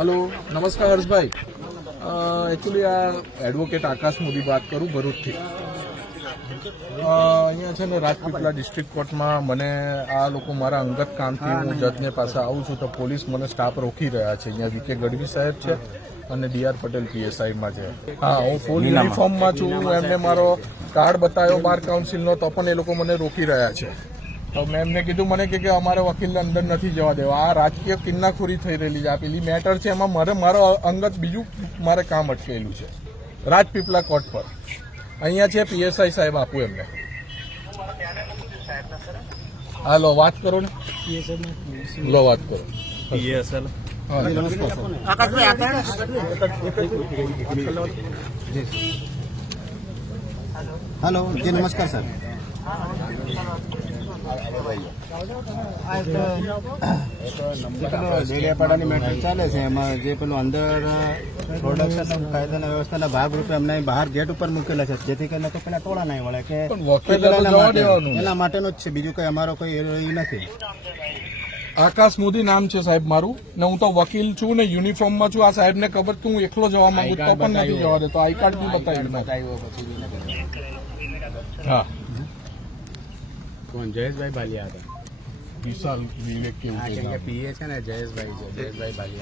Hello નમસ્કાર Harshbhai. Actually આ advocate આકાશ મોદી વાત કરું ભરૂચથી. અહીંયા છે ને રાજપીપળા ડિસ્ટ્રિક્ટ કોર્ટમાં મને આ લોકો મારા અંગત કામથી હું જજને પાસે આવું છું તો પોલીસ મને સ્ટાફ રોકી રહ્યા છે. અહીંયા વીકે ગઢવી સાહેબ છે અને ડીઆર પટેલ પીએસઆઈમાં છે. હા હું ફૂલ યુનિફોર્મમાં છું. એમને મારો કાર્ડ બતાવ્યો બાર કાઉન્સિલનો તો પણ એ લોકો મને રોકી રહ્યા છે. તો મેં એમને કીધું મને કે કે અમારે વકીલને અંદર નથી જવા દેવા. આ રાજકીય કિન્નાખોરી થઈ રહેલી છે આ પેલી મેટર છે એમાં મારે મારો અંગત બીજું મારે કામ અટકેલું છે. રાજપીપળા કોર્ટ પર. અહીંયા છે પીએસઆઈ સાહેબ આપું એમને. હાલો વાત કરો ને. લો વાત કરો. પીએસએલ હા, નમસ્કાર સર. હેલો જી નમસ્કાર સર ચાલે છે. એમાં જે પેલું અંદર પ્રોડક્શન કાયદાના વ્યવસ્થાના ભાગરૂપે અમને બહાર ગેટ ઉપર મૂકેલા છે. જેથી કરીને તો પેલા ટોળા નહીં વળે કે એના માટેનું જ છે. બીજું કઈ અમારો કોઈ નથી. આકાશ મોદી નામ છે સાહેબ મારું. ને હું તો વકીલ છું ને યુનિફોર્મમાં છું. આ સાહેબને ખબર કે હું એકલો જવા માંગુ તો પણ નથી જવા દેતો. આઈ કાર્ડ બી બતાવી હા. કોણ? જયેશભાઈ બાલિયા હતા. વિશાલ વિવેક કેવું છે પીએ છે ને જયેશભાઈ છે જયેશભાઈ બાલિયા.